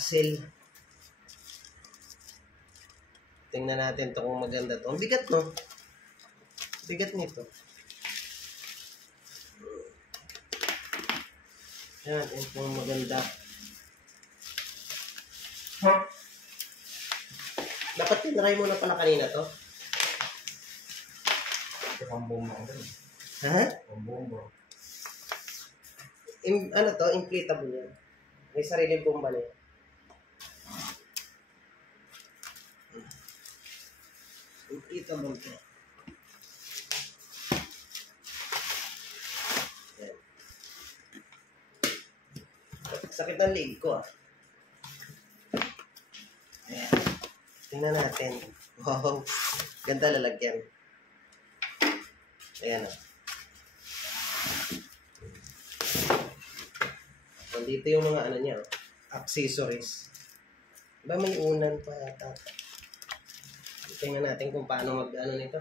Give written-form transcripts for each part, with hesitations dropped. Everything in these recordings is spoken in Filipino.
axle. Tingnan natin to kung maganda to. Ang bigat, no? Bigat nito. Tingnan natin kung maganda. Dapat tinry mo na pala kanina to. Pambong mo ako. Ha? Pambong mo. Ano to? Inflatable yan. May sariling bomba na yan. Inflatable to. Yan. Sakit ng leg ko, ah. Ayan. Tingnan natin. Wow. Ganda lalagyan. Ayan, ah. Dito yung mga ano niya, accessories. Diba may unan pa yata? Tingnan natin kung paano mag-ano nito.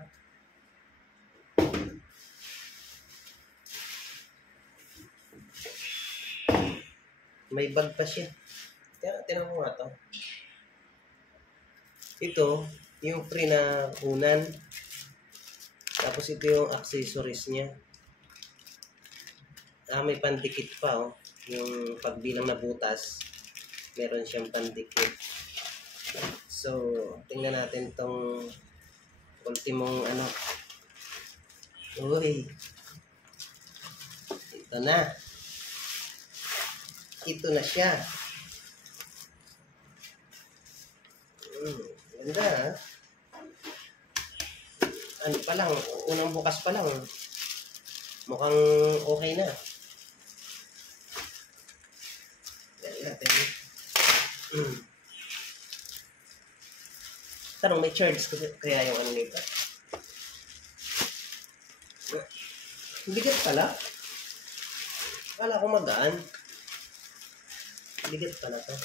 May bag pa siya. Tingnan mo nga to. Ito, yung free na unan. Tapos ito yung accessories niya. May pandikit pa, oh. Yung pagbilang na butas, meron siyang pandikit. So, tingnan natin tong ultimong ano. Uy! Ito na. Ito na siya. Ganda, ha? Ano pa lang, unang bukas pa lang. Mukhang okay na. Natin. Tanong, may charge kaya yung ano nito? Bigat pala. Akala ko magaan. Bigat pala to.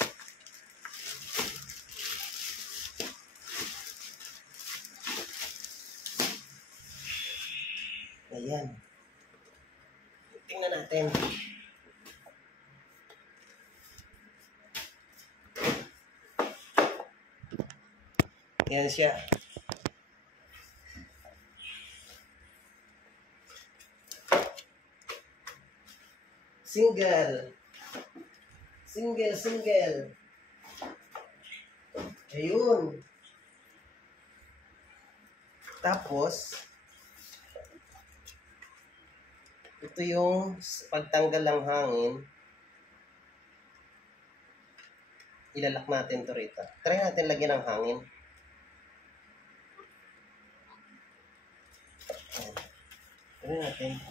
Ayan. Tingnan natin. Yan siya. Single. Ayun. Tapos, ito yung pagtanggal ng hangin. Ilalak natin ito rito. Try natin lagyan ng hangin. Try natin.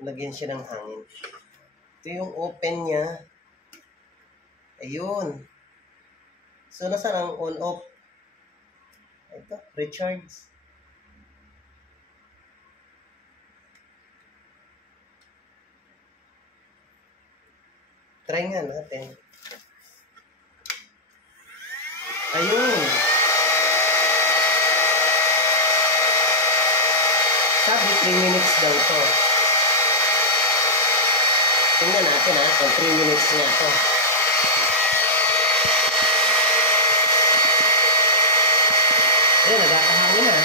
Lagyan siya ng hangin. Ito yung open niya. Ayun. So, nasaan ang on-off? Ito, recharge. Try nga natin. Ayun. Sabi 3 minutes daw to. Tingnan natin, ha, kung 3 minutes nga to. Ayun, nagkakahangin na.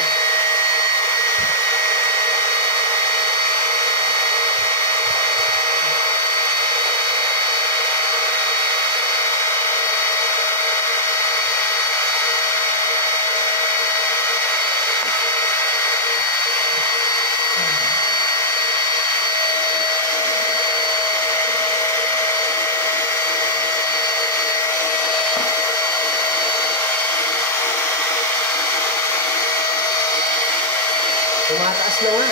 Tumataas na nga.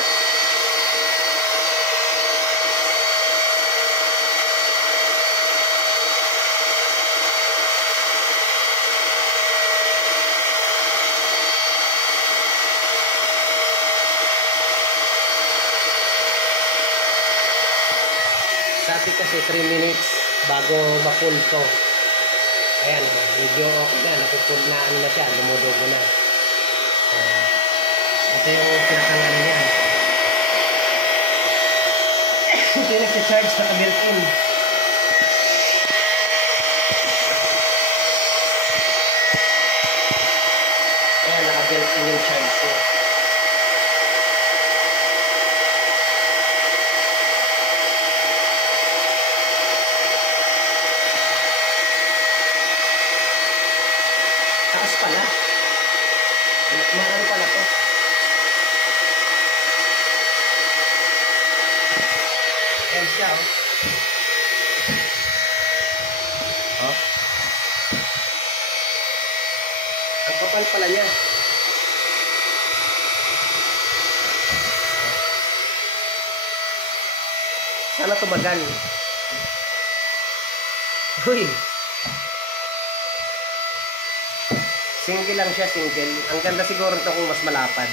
Sabi kasi 3 minutes bago ma-pull to. Ayan, medyo napupul na ano na siya, lumudugo na. Ito yung pinakangano niya. Ito yung nag-charge na ka-built-in. yung charge niya. Taas pala. Ano pala to? Ayan siya, oh. Oh. Ang kapal pala niya. Sana tumagal. Uy. Single lang siya, single. Ang ganda siguro ito kung mas malapad.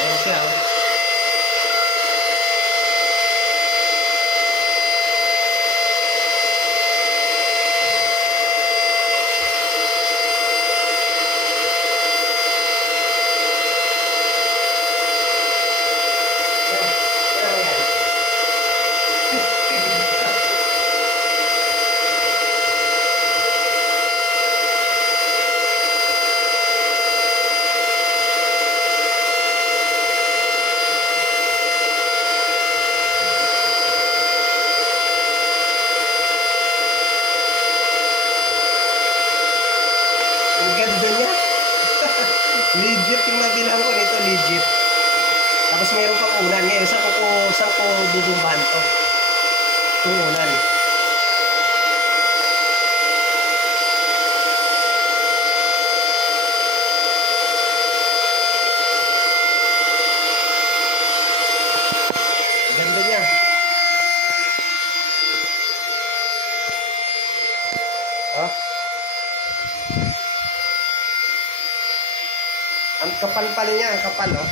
Ayan siya, oh. Ang ganda niya. Legit yung nabilang ko nito, legit. Tapos mayroon pang unan ngayon. Saan ko bubumbahan to? Itong unan. Ang ganda niya. Oh. Ang kapal pala niya, ang kapal, oh.